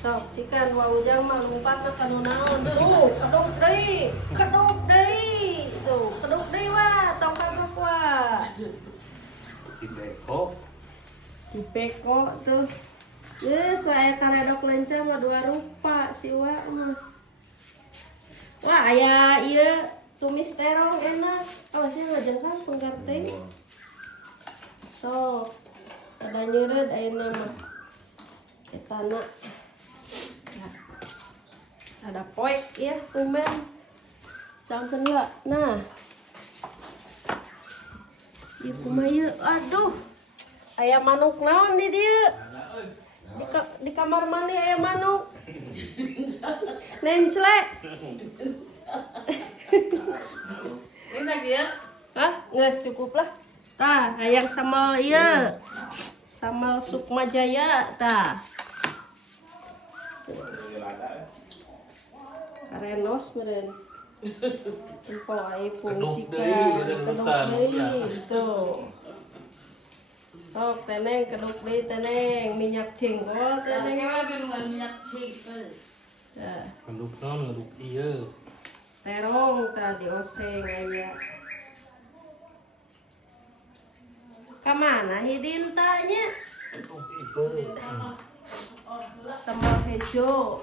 Sok cikan wau mah lompat ke kanu naon. Keduk deui. Tuh, keduk deui wah, tong kagok wah. Di beko tuh. Saya karedok lencah mah dua rupa si wa mah. Wah, aya ieu tumis terong enak. Awas ya ngajengkan penggar teh. Sok. Ada nyeureud ayeuna mah. Etana. Ada poek ya, tumen. Sampeun heula. Nah. Ieu kumaha ieu? Aduh. Aya manuk naon di dieu? Di kamar mandi aya manuk. Nenclek. Enak ya? Hah? Geus cukup lah. Tah, hayang sambal ieu. Sambal Sukma Jaya tah. Karenos meureun. Empol aya fungsikan. Keduk deui tuh. Sok teneng keduk deui teneng minyak jengkol teneng. Minyak cipel. Tah, Ngeduk non, ngeduk iya. terong tah dioseng aya. Kamana hidin tanya? Itu. Sambal hejo.